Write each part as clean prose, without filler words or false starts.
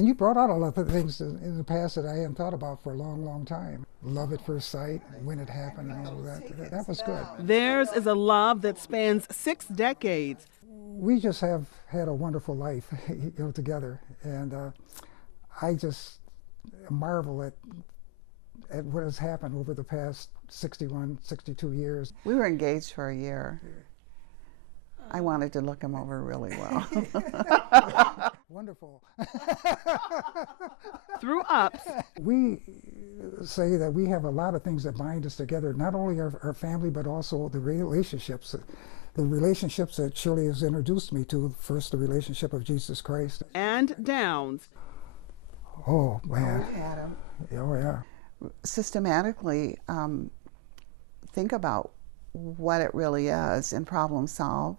And you brought out a lot of things in the past that I hadn't thought about for a long, long time. Love at first sight, when it happened, and all of that. That was good. Theirs is a love that spans 6 decades. We just have had a wonderful life, together, and I just marvel at what has happened over the past 61, 62 years. We were engaged for a year. I wanted to look him over really well. Wonderful. Through ups, We say that we have a lot of things that bind us together, not only our family, but also the relationships. The relationships that Shirley has introduced me to. First, the relationship of Jesus Christ. and downs. Oh, man. Adam. Oh, yeah. Systematically think about what it really is and problem solve,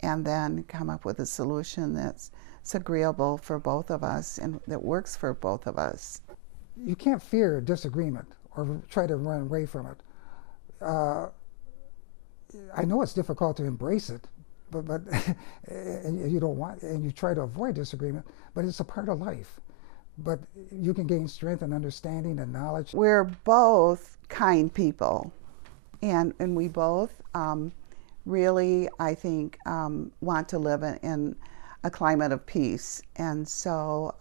and then come up with a solution that's agreeable for both of us and that works for both of us. You can't fear disagreement or try to run away from it. I know it's difficult to embrace it, but and you don't want, and you try to avoid disagreement, but it's a part of life. But you can gain strength and understanding and knowledge. We're both kind people, and we both really, I think, want to live in a climate of peace. And so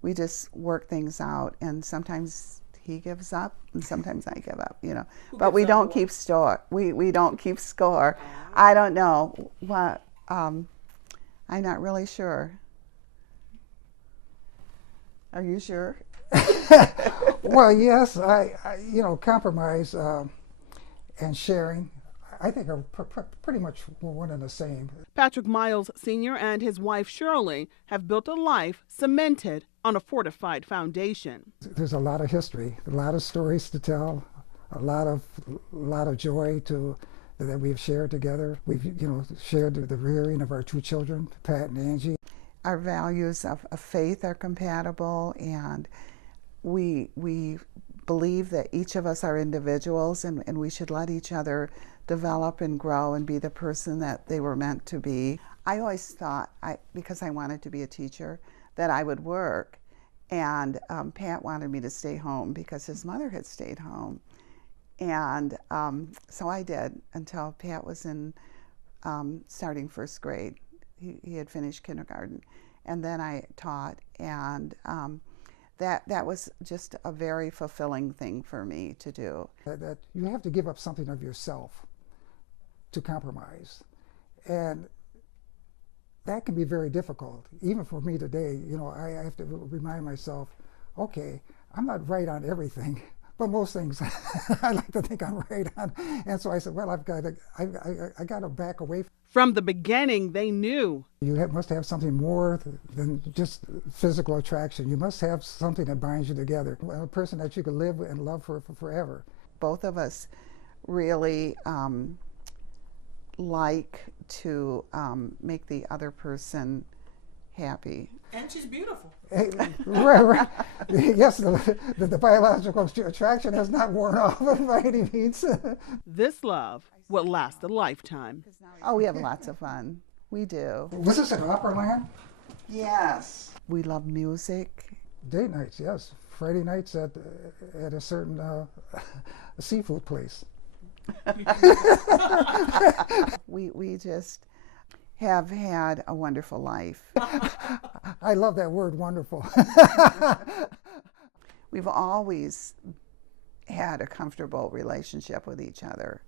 we just work things out, and sometimes he gives up and sometimes I give up, but we don't keep score. We don't keep score. I don't know what, I'm not really sure. Are you sure? Well, yes, I compromise and sharing, I think are pretty much one and the same. Patrick Miles Sr. and his wife Shirley have built a life cemented on a fortified foundation. There's a lot of history, a lot of stories to tell, a lot of joy that we've shared together. We've shared the rearing of our 2 children, Pat and Angie. Our values of faith are compatible, and we believe that each of us are individuals, and we should let each other develop and grow and be the person that they were meant to be. I always thought, because I wanted to be a teacher, that I would work, and Pat wanted me to stay home because his mother had stayed home. And so I did until Pat was in starting 1st grade. He had finished kindergarten, and then I taught, and that was just a very fulfilling thing for me to do. That you have to give up something of yourself to compromise, and that can be very difficult. Even for me today, I have to remind myself, okay, I'm not right on everything, but most things I like to think I'm right on. And so I said, well, I got to back away. From the beginning, they knew. You must have something more than just physical attraction. You must have something that binds you together, a person that you can live and love for forever. Both of us really like to make the other person happy. And she's beautiful. Right. Yes, the biological attraction has not worn off by any means. This love will last a lifetime. Oh, we have lots of fun. We do. Was this an opera land? Yes. We love music. Date nights, yes. Friday nights at a certain seafood place. We just have had a wonderful life. I love that word, wonderful. We've always had a comfortable relationship with each other,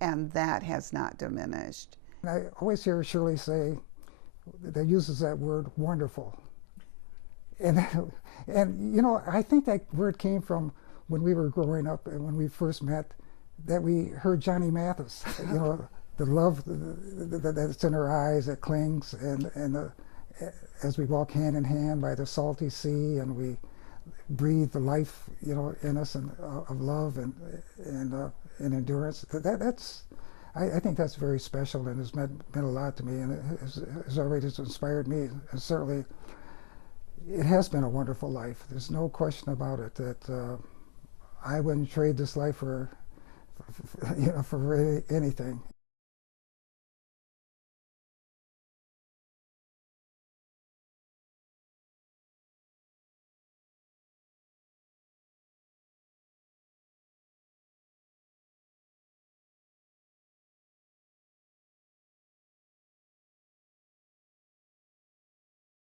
and that has not diminished. I always hear Shirley say, that uses that word, wonderful. And I think that word came from when we were growing up and when we first met, that we heard Johnny Mathis, the love that's in her eyes that clings, and as we walk hand in hand by the salty sea, and we breathe the life, in us, and of love and endurance. I think that's very special, and has meant a lot to me, and it has already inspired me, and certainly it has been a wonderful life. There's no question about it that I wouldn't trade this life for anything.